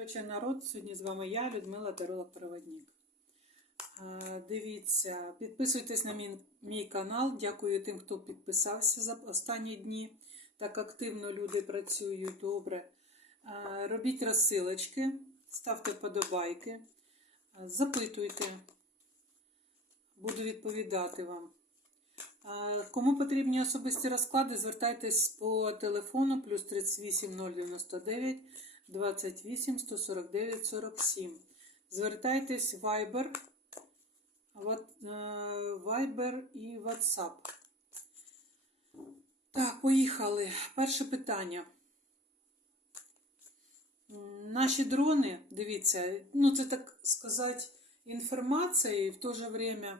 вечір, народ. Сьогодні з вами я, Людмила Таролог-Проводник. Е, Дивіться, підписуйтесь на мій, мій канал. Дякую тим, хто підписався за останні дні. Так активно люди працюють добре. Робіть розсилочки, ставте вподобайки, запитуйте, буду відповідати вам. Кому потрібні особисті розклади, звертайтесь по телефону плюс 38 099 28 149 47. Звертайтесь в Viber, е, Viber і WhatsApp. Так, поїхали. Перше питання. Наші дрони, дивіться, ну це так сказати, інформація і в то же время.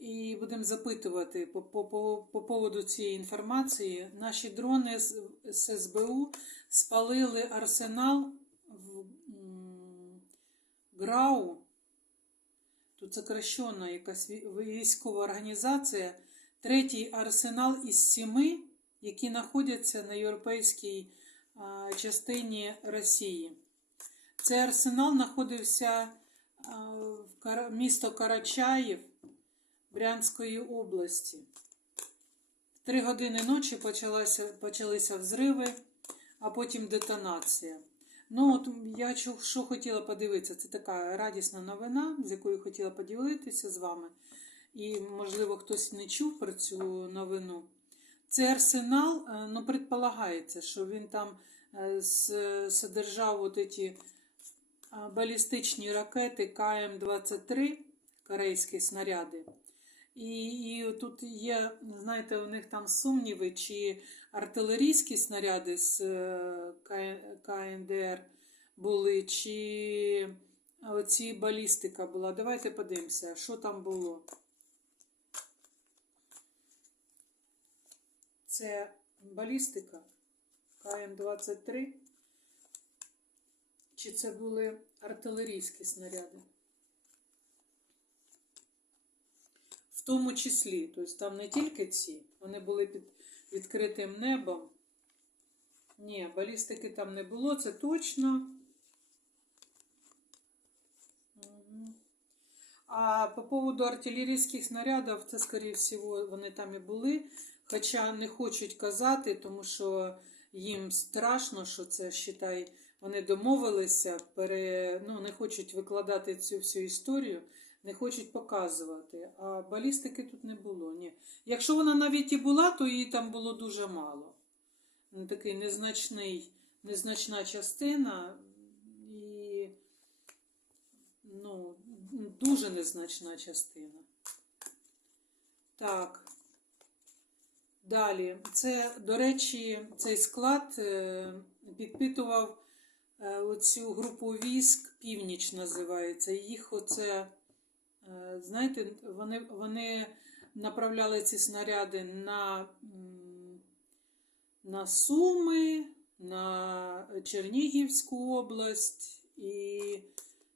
І будемо запитувати по, по, по, по поводу цієї інформації. Наші дрони з, з СБУ спалили арсенал в ГРАУ. Тут сокращена якась військова організація. Третій арсенал із сіми, які знаходяться на європейській частині Росії. Цей арсенал знаходився в місто Карачаїв Брянської області. В три години ночі почалася, почалися взриви, а потім детонація. Ну, от я що, хотіла подивитися, це така радісна новина, з якою хотіла поділитися з вами. І, можливо, хтось не чув про цю новину. Цей арсенал, е, ну, предполагається, що він там е, содержав от ці балістичні ракети КМ-23, корейські снаряди. І, і тут є, знаєте, у них там сумніви, чи артилерійські снаряди з е, КНДР були, чи оці балістика була. Давайте подивимося, що там було. Це балістика КМ-23. Чи це були артилерійські снаряди? В тому числі, тобто там не тільки ці, вони були під відкритим небом. Ні, балістики там не було, це точно. А по поводу артилерійських снарядів, це, скоріше всього, вони там і були. Хоча не хочуть казати, тому що їм страшно, що це, считай, вони домовилися, пере, ну, не хочуть викладати цю всю історію, не хочуть показувати. А балістики тут не було. Ні. Якщо вона навіть і була, то її там було дуже мало. Ну, Такий незначний, незначна частина і ну, дуже незначна частина. Так. Далі, це, до речі, цей склад е, підпитував е, оцю групу військ, північ називається. Їх оце, знаєте, вони, вони направляли ці снаряди на, на Суми, на Чернігівську область і,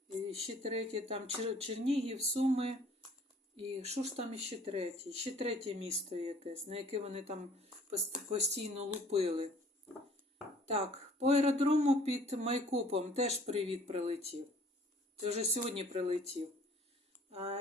і ще третє там Чер- Чернігів, Суми. І що ж там іще третє? Ще третє місто якесь, на яке вони там постійно лупили. Так, по аеродрому під Майкопом теж привіт прилетів. Це вже сьогодні прилетів.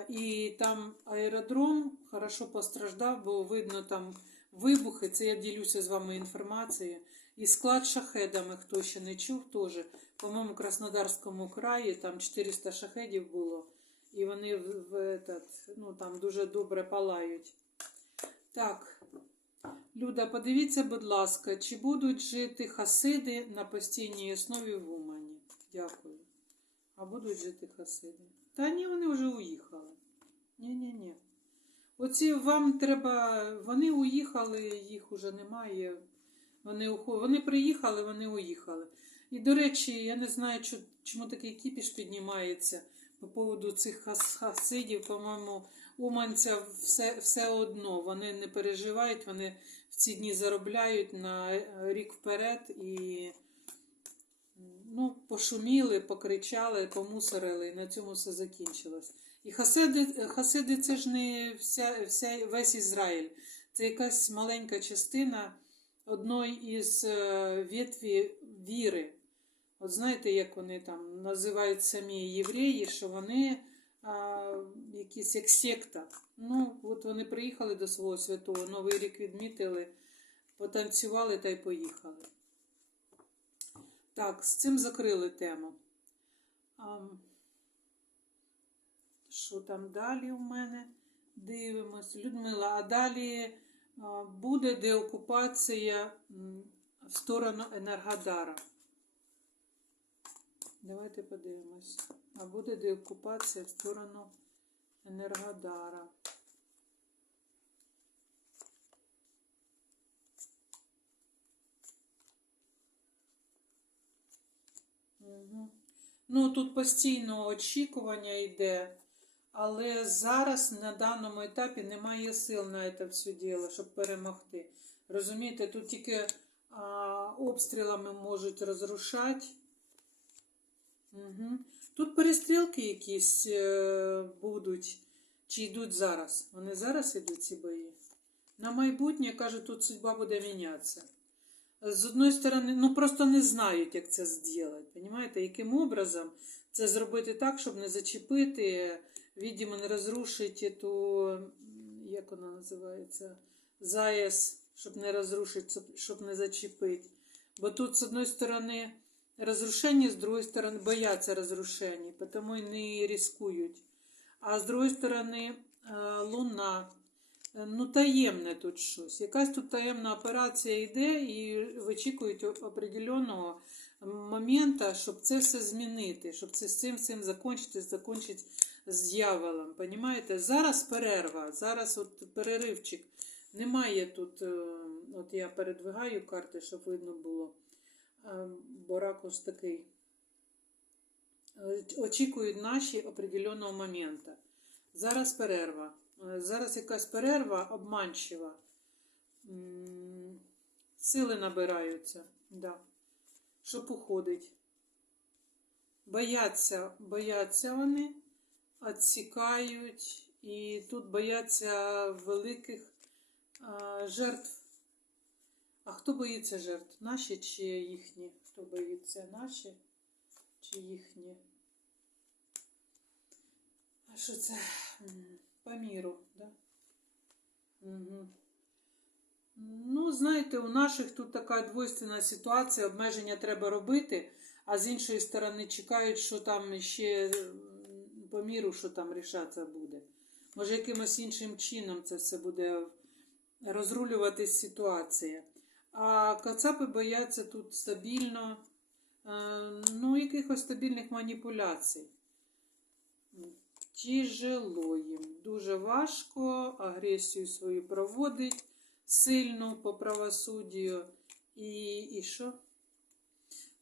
І там аеродром хорошо постраждав, бо видно там вибухи. Це я ділюся з вами інформацією. І склад шахедами, хто ще не чув, теж. По-моєму, в Краснодарському краї там 400 шахедів було. І вони в, в этот, ну, там дуже добре палають. Так, Люда, подивіться, будь ласка, чи будуть жити хасиди на постійній основі в Умані? Дякую. А будуть жити хасиди? Та ні, вони вже уїхали. Ні-ні-ні. Оці вам треба. Вони уїхали, їх уже немає. Вони, ухо- вони приїхали, вони уїхали. І, до речі, я не знаю, чо- чому такий кіпіш піднімається по поводу цих хас- хасидів, по-моєму, уманця все, все одно. Вони не переживають, вони в ці дні заробляють на рік вперед і ну, пошуміли, покричали, помусорили, і на цьому все закінчилось. І хасиди, хасиди це ж не вся, вся, весь Ізраїль. Це якась маленька частина одної із е, ветві віри. От знаєте, як вони там називають самі євреї, що вони а, якісь як секта. Ну, от вони приїхали до свого святого, Новий рік відмітили, потанцювали та й поїхали. Так, з цим закрили тему. Що там далі у мене? Дивимось. Людмила, а далі буде деокупація в сторону Енергодара. Давайте подивимось. А буде деокупація в сторону Енергодара. Угу. Ну, тут постійно очікування йде, але зараз на даному етапі немає сил на це все діло, щоб перемогти. Розумієте, тут тільки а, обстрілами можуть розрушати. Угу. Тут перестрілки якісь е, будуть, чи йдуть зараз. Вони зараз йдуть ці бої. На майбутнє, кажуть, тут судьба буде мінятися. З одної сторони, ну просто не знають, як це зробити. Понимаєте, яким образом це зробити так, щоб не зачепити, відомо, не розрушити ту, як вона називається, ЗАЕС, щоб не розрушити, щоб не зачепити. Бо тут, з одної сторони, розрушення, з другої сторони, бояться розрушень, тому і не ризикують. А з другої сторони, е, луна. Е, Ну, таємне тут щось. Якась тут таємна операція йде і вичікують определеного моменту, щоб це все змінити, щоб це з цим всім закінчити, закінчити з дьяволом. Понімаєте? Зараз перерва, зараз от переривчик. Немає тут, е, от я передвигаю карти, щоб видно було. Е, Бо ракурс такий. Очікують наші определеного моменту. Зараз перерва. Е, Зараз якась перерва обманчива. Сили набираються, да. щоб уходить. Бояться, бояться вони, відсікають, і тут бояться великих а, жертв. А хто боїться жертв? Наші чи їхні? Хто боїться? Наші чи їхні? А що це? По міру, да? Угу. Ну, знаєте, у наших тут така двойственна ситуація, обмеження треба робити, а з іншої сторони чекають, що там ще м, по міру, що там рішатися буде. Може, якимось іншим чином це все буде розрулюватись ситуація. А кацапи бояться тут стабільно, е, ну, якихось стабільних маніпуляцій. Тяжело їм. Дуже важко, агресію свою проводить сильну по правосуддю. І, і що?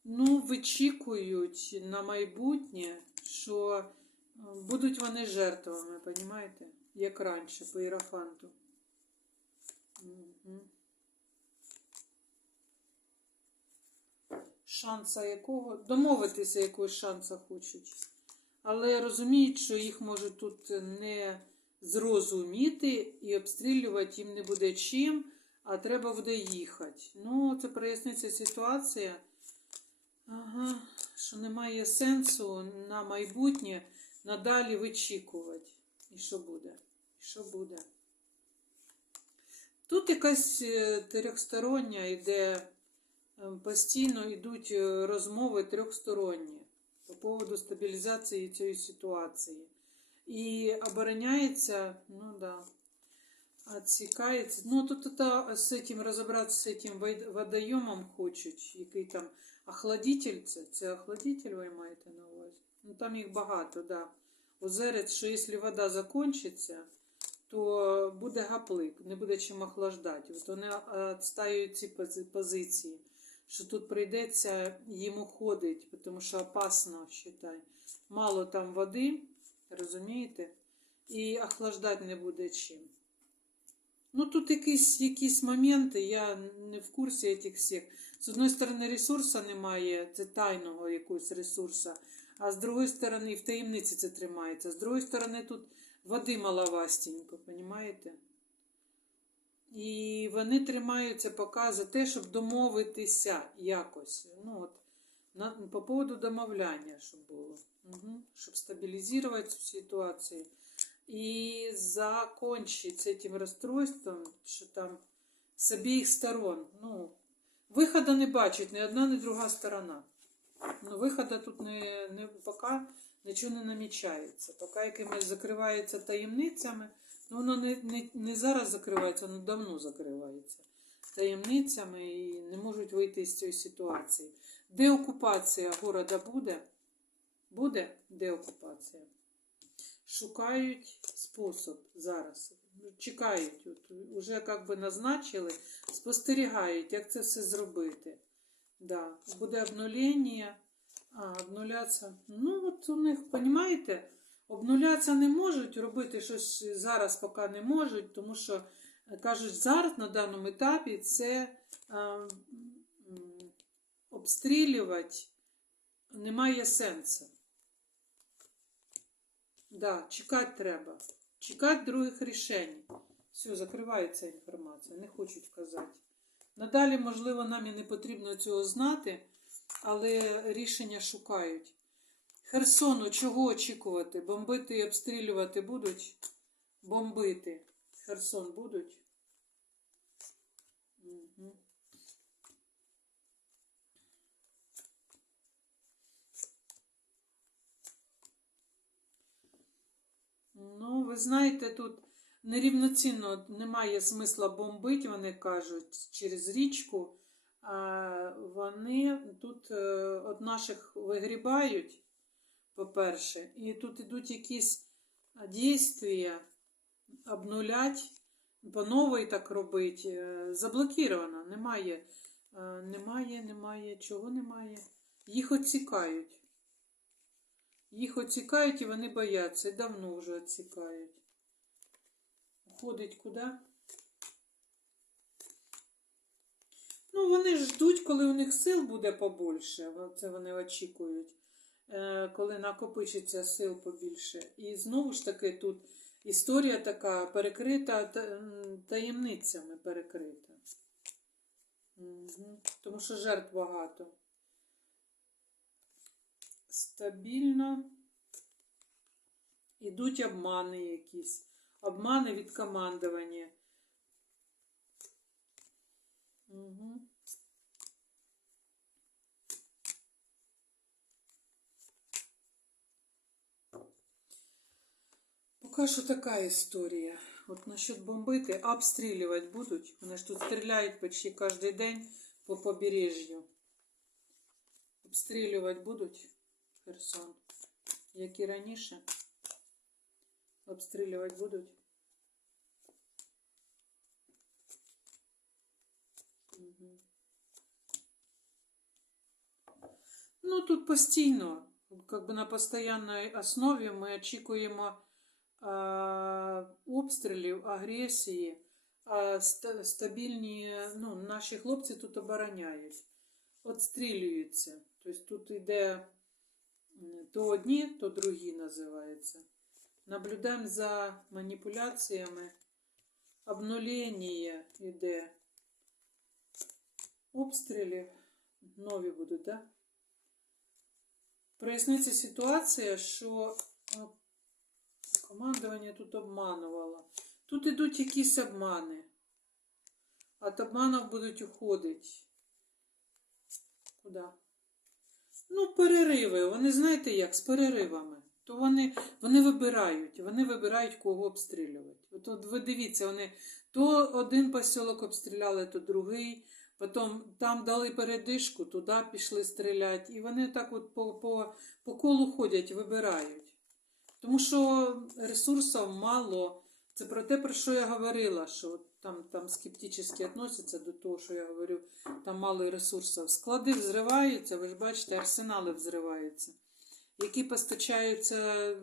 Ну, вичікують на майбутнє, що е, будуть вони жертвами, понімаєте? Як раніше, по іерофанту. Угу. Шанса якого? Домовитися якогось шанса хочуть. Але розуміють, що їх можуть тут не зрозуміти і обстрілювати їм не буде чим, а треба буде їхати. Ну, це проясниться ситуація, ага, що немає сенсу на майбутнє надалі вичікувати. І що буде? І що буде? Тут якась е, трьохстороння йде, е, постійно йдуть е, розмови трьохсторонні по поводу стабілізації цієї ситуації. І обороняється, ну да, отсікається. Ну, тут это, з цим розібратися з цим вод- водойомом хочуть, який там охладитель, це, це охладитель ви маєте на увазі? Ну, там їх багато, да. Озерець, що якщо вода закінчиться, то буде гаплик, не буде чим охлаждати. От вони відстаюють ці пози- позиції, що тут прийдеться їм уходити, тому що опасно, вважай. Мало там води, розумієте? І охлаждати не буде чим. Ну, тут якісь, якісь моменти, я не в курсі цих всіх. З одної сторони, ресурсу немає, це тайного якогось ресурсу, а з другої сторони, в таємниці це тримається. З другої сторони, тут води маловастенько, розумієте? І вони тримаються поки за те, щоб домовитися якось. Ну, от, На, по поводу домовляння, щоб було. Угу. Щоб стабілізувати цю ситуацію. І закончить цим розстройством, що там з обеих сторон. Ну, виходу не бачить ні одна, ні друга сторона. Ну, виходу тут не, не поки нічого не намічається. Поки якимось закривається таємницями, воно не, не, не зараз закривається, воно давно закривається таємницями і не можуть вийти з цієї ситуації. Деокупація города буде? Буде деокупація. Шукають спосіб зараз. Чекають, от, уже як би назначили, спостерігають, як це все зробити. Да. Буде обнулення, а, обнуляться. Ну, от у них, розумієте, обнулятися не можуть, робити щось зараз поки не можуть, тому що е, кажуть, зараз на даному етапі це а, обстрілювати немає сенсу. Да, чекати треба. Чекати других рішень. Все, закривається інформація, не хочуть казати. Надалі, можливо, нам і не потрібно цього знати, але рішення шукають. Херсону чого очікувати? Бомбити і обстрілювати будуть? Бомбити. Херсон будуть? Угу. Ну, ви знаєте, тут нерівноцінно немає смисла бомбити, вони кажуть, через річку. А вони тут від наших вигрібають, по-перше, і тут йдуть якісь дійства, обнулять, по новій так робить. е, Заблокіровано, немає, е, немає, немає, чого немає. Їх оцікають. Їх оцікають і вони бояться. І давно вже оцікають. Уходить куди? Ну, вони ждуть, коли у них сил буде побільше. Це вони очікують, коли накопичиться сил побільше. І знову ж таки тут історія така перекрита таємницями перекрита. Мгм. Тому що жертв багато. Стабільно. Ідуть обмани якісь. Обмани від командування. Угу. Поки що така історія. От насчет бомбити, обстрілювати будуть. Вони ж тут стріляють почти кожен день по побережжю. Обстрілювати будуть Херсон. Як і раніше. Обстрілювати будуть. Мгм. Ну, тут постійно, как бы на постійній основі ми очікуємо а, Обстрілів, агресії, а стабільні, ну, наші хлопці тут обороняють, отстрілюються. Тобто тут йде то одні, то другі називається. Наблюдаємо за маніпуляціями. Обнулення йде. Обстрілів нові будуть, так? Да? Проясниться ситуація, що командування тут обманувало. Тут ідуть якісь обмани. От обманів будуть уходити. Куди? Ну, перериви. Вони знаєте як? З переривами. То вони, вони вибирають, вони вибирають, кого обстрілювати. От, от ви дивіться, вони то один посілок обстріляли, то другий. Потім там дали передишку, туди пішли стріляти. І вони так от по, по, по колу ходять, вибирають. Тому що ресурсів мало. Це про те, про що я говорила, що там, там скептично відносяться до того, що я говорю, там мало ресурсів. Склади взриваються, ви ж бачите, арсенали взриваються, які постачаються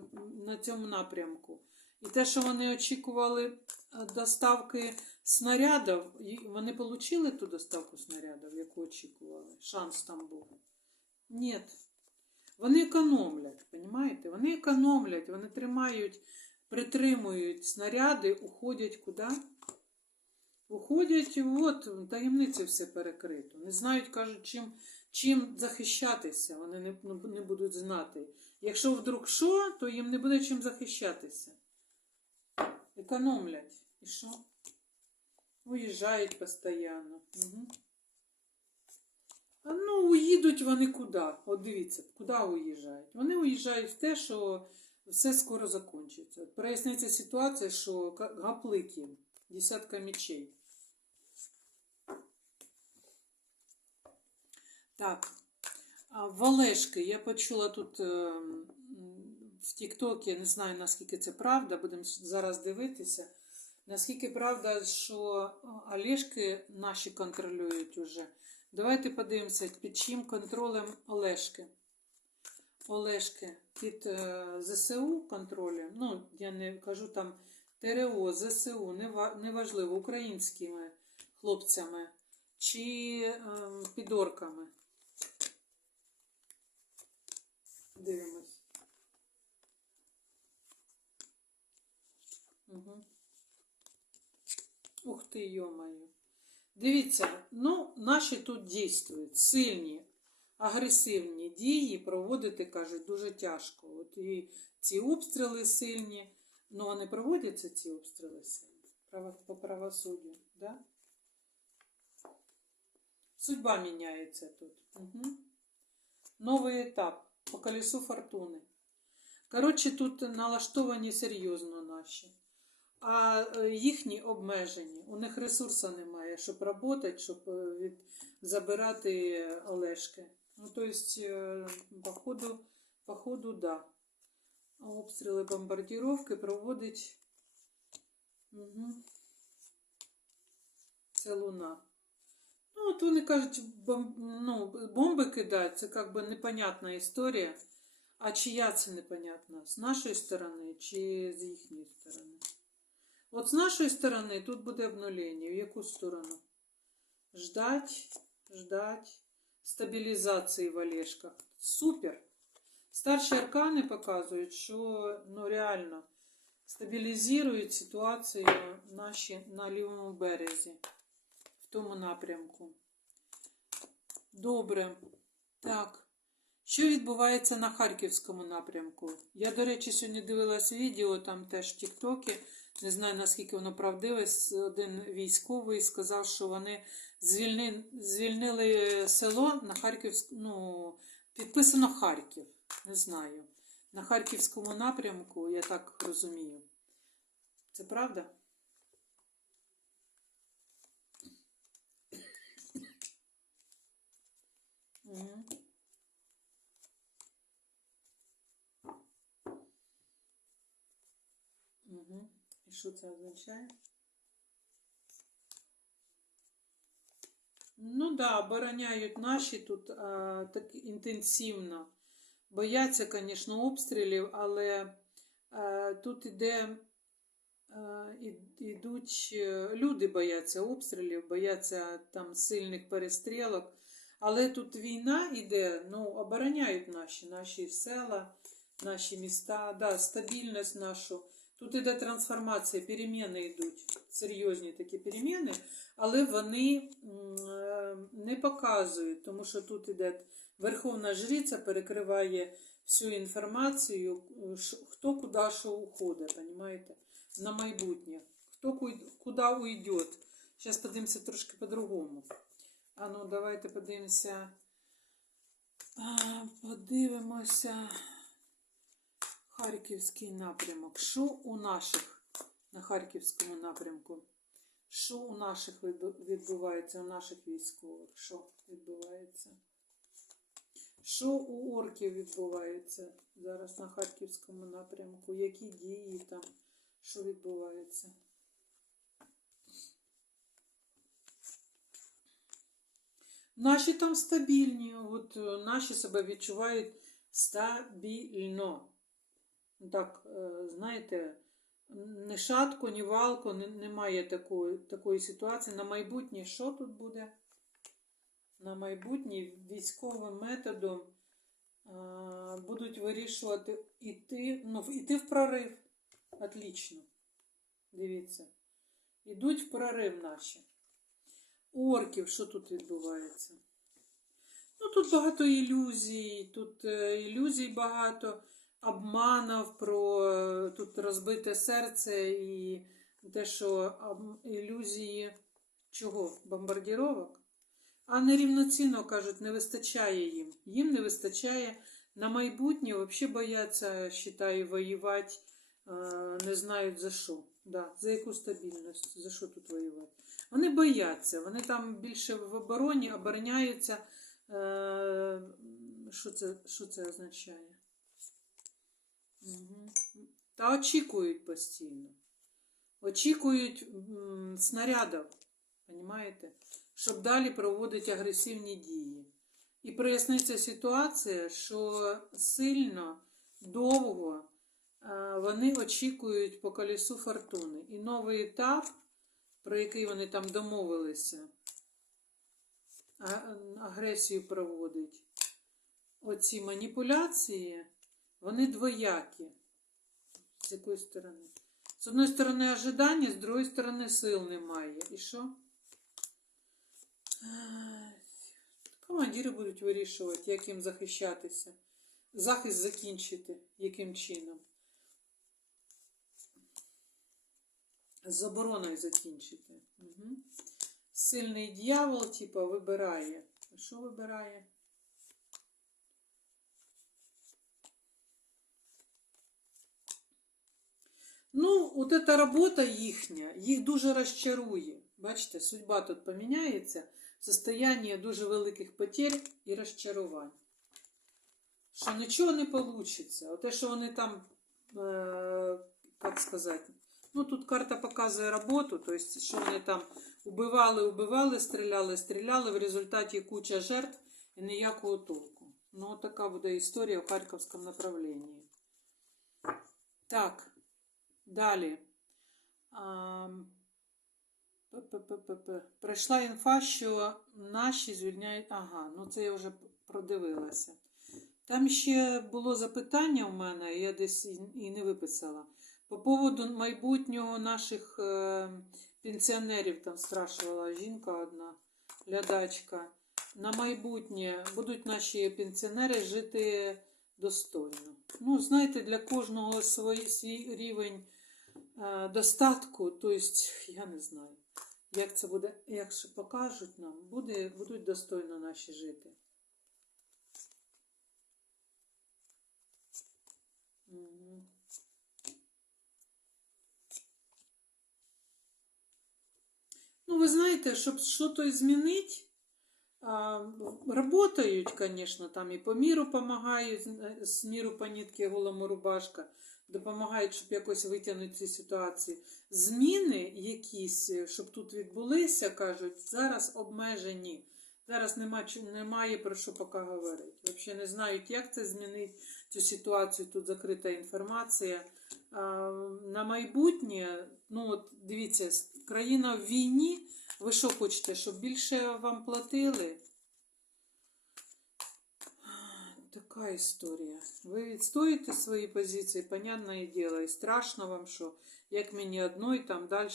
на цьому напрямку. І те, що вони очікували е, доставки снарядів, вони отримали ту доставку снарядів, яку очікували. Шанс там був. Ні. Вони економлять, розумієте? Вони економлять, вони тримають, притримують снаряди, уходять куди? Уходять, от, таємниці все перекрито. Не знають, кажуть, чим чим захищатися, вони не, ну, не будуть знати. Якщо вдруг що, то їм не буде чим захищатися. Економлять. І що? Уїжджають постійно. Угу. Ну, уїдуть вони куди? От дивіться, куди уїжджають? Вони уїжджають в те, що все скоро закінчиться. Проясниться ситуація, що гаплики, десятка мечей. Так. А в Олешки я почула тут е, в Тіктокі, не знаю наскільки це правда, будемо зараз дивитися. Наскільки правда, що Олешки наші контролюють уже. Давайте подивимося, під чим контролем Олешки. Олешки під е, ЗСУ контролем. Ну, я не кажу там ТРО, ЗСУ, неважливо, українськими хлопцями чи е, підорками. Дивимось. Угу. Ух ти, йомаю. Дивіться, ну, наші тут дійствують сильні, агресивні дії проводити, кажуть, дуже тяжко. От і ці обстріли сильні, ну вони проводяться, ці обстріли сильні, по правосуддю, да? Судьба міняється тут. Угу. Новий етап по колесу фортуни. Коротше, тут налаштовані серйозно наші. А е, їхні обмежені. У них ресурсу немає, щоб працювати, щоб е, від... забирати Олешки. Ну, тобто, походу, походу, да. Обстріли бомбардировки проводить. Угу. Це луна. Ну, от вони кажуть, бом... ну, бомби кидають, це як би непонятна історія. А чия це непонятна? З нашої сторони чи з їхньої сторони? От з нашої сторони тут буде обнулення. В яку сторону? Ждать, ждать стабілізації в Олешках. Супер! Старші аркани показують, що ну, реально стабілізують ситуацію наші на лівому березі в тому напрямку. Добре. Так. Що відбувається на Харківському напрямку? Я, до речі, сьогодні дивилась відео, там теж в Тіктокі. Не знаю, наскільки воно правдиве. Один військовий сказав, що вони звільни, звільнили село на Харківськ... ну, підписано Харків. Не знаю. На Харківському напрямку, я так розумію. Це правда? Угу. Угу. І що це означає? Ну да, обороняють наші тут а, так інтенсивно. Бояться, звісно, обстрілів, але а, тут іде, а, ідуть, е, люди бояться обстрілів, бояться там сильних перестрілок. Але тут війна іде, ну, обороняють наші, наші села, наші міста, да, стабільність нашу. Тут іде трансформація, переміни йдуть, серйозні такі переміни, але вони е, не показують, тому що тут іде Верховна Жриця перекриває всю інформацію, хто куди що уходить, понимаєте? На майбутнє. Хто куди уйде. Зараз подивимося трошки по-другому. А ну, давайте подивимося. Подивимося. Харківський напрямок. Що у наших на Харківському напрямку? Що у наших відбувається, у наших військових? Що відбувається? Що у орків відбувається зараз на Харківському напрямку? Які дії там? Що відбувається? Наші там стабільні, от е, наші себе відчувають стабільно. Так, е, знаєте, ні шатку, ні валку, немає такої, такої ситуації. На майбутнє що тут буде? На майбутнє військовим методом а, будуть вирішувати іти, ну, іти в прорив. Отлично. Дивіться. Ідуть в прорив наші. У орків що тут відбувається? Ну, тут багато ілюзій, тут е, ілюзій багато, обманів про е, тут розбите серце і те, що ілюзії чого? Бомбардіровок? А нерівноцінно кажуть, не вистачає їм. Їм не вистачає на майбутнє, взагалі бояться, вважаю, воювати, е, не знають за що. Да, за яку стабільність, за що тут воювати. Вони бояться, вони там більше в обороні, обороняються. Е, Що це, що це означає? Та очікують постійно. Очікують снарядів, розумієте? Щоб далі проводити агресивні дії. І проясниться ситуація, що сильно, довго е, вони очікують по колесу фортуни. І новий етап, про який вони там домовилися, агресію проводить. Оці маніпуляції, вони двоякі. З якої сторони? З одної сторони ожидання, з другої сторони сил немає. І що? Командири будуть вирішувати, як їм захищатися. Захист закінчити, яким чином. З забороною закінчити. Угу. Сильний дьявол, типа, вибирає. Що вибирає? Ну, от эта робота їхня, їх дуже розчарує. Бачите, судьба тут поміняється, состояние дуже великих потерь і розчарувань. Що нічого не вийде. Те, що вони там, е, як сказати, ну тут карта показує роботу, тобто, що вони там убивали, убивали, стріляли, стріляли, в результаті куча жертв і ніякого толку. Ну, така буде історія в Харківському направленні. Так. Далі. Прийшла інфа, що наші звільняють. Ага, ну це я вже продивилася. Там ще було запитання у мене, я десь і не виписала. По поводу майбутнього наших е, пенсіонерів там спрашувала жінка одна, глядачка. На майбутнє будуть наші пенсіонери жити достойно. Ну, знаєте, для кожного свій, свій рівень достатку, тобто, я не знаю, як це буде, якщо покажуть нам, буде, будуть достойно наші жити. Ну, ви знаєте, щоб щось змінити, Работають, конечно, там і по міру допомагають, з міру по нитки голому рубашка, допомагають, щоб якось витягнути ці ситуації. Зміни якісь, щоб тут відбулися, кажуть, зараз обмежені. Зараз нема, немає про що поки говорити. Взагалі не знають, як це змінити цю ситуацію. Тут закрита інформація. А, на майбутнє, ну от дивіться, країна в війні. Ви що хочете, щоб більше вам платили? Така історія. Ви відстоїте свої позиції, понятне діло, і страшно вам, що як мені одної там далі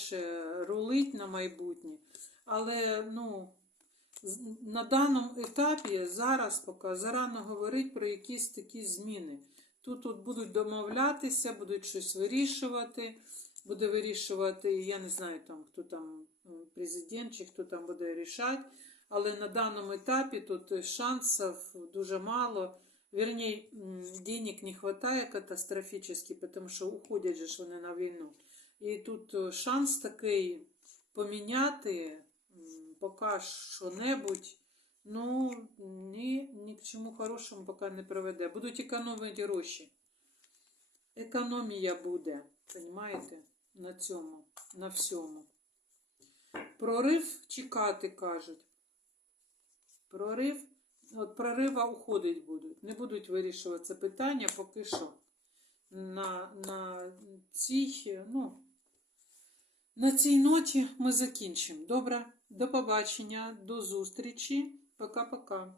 рулить на майбутнє. Але ну, на даному етапі зараз поки зарано говорити про якісь такі зміни. Тут от будуть домовлятися, будуть щось вирішувати, буде вирішувати, я не знаю там, хто там президент чи хто там буде рішати. Але на даному етапі тут шансів дуже мало. Вернее, денег не хватає катастрофически, потому що уходять же вони на війну. І тут е, шанс такий поміняти поки що-небудь, ну, ні, ні к чому хорошому поки не приведе. Будуть економити гроші. Економія буде, розумієте, на цьому, на всьому. Прорив чекати, кажуть. Прорив, от прорива уходить будуть. Не будуть вирішувати це питання поки що. На, на, цій, ну, на цій ноті ми закінчимо. Добре, до побачення, до зустрічі. Пока-пока.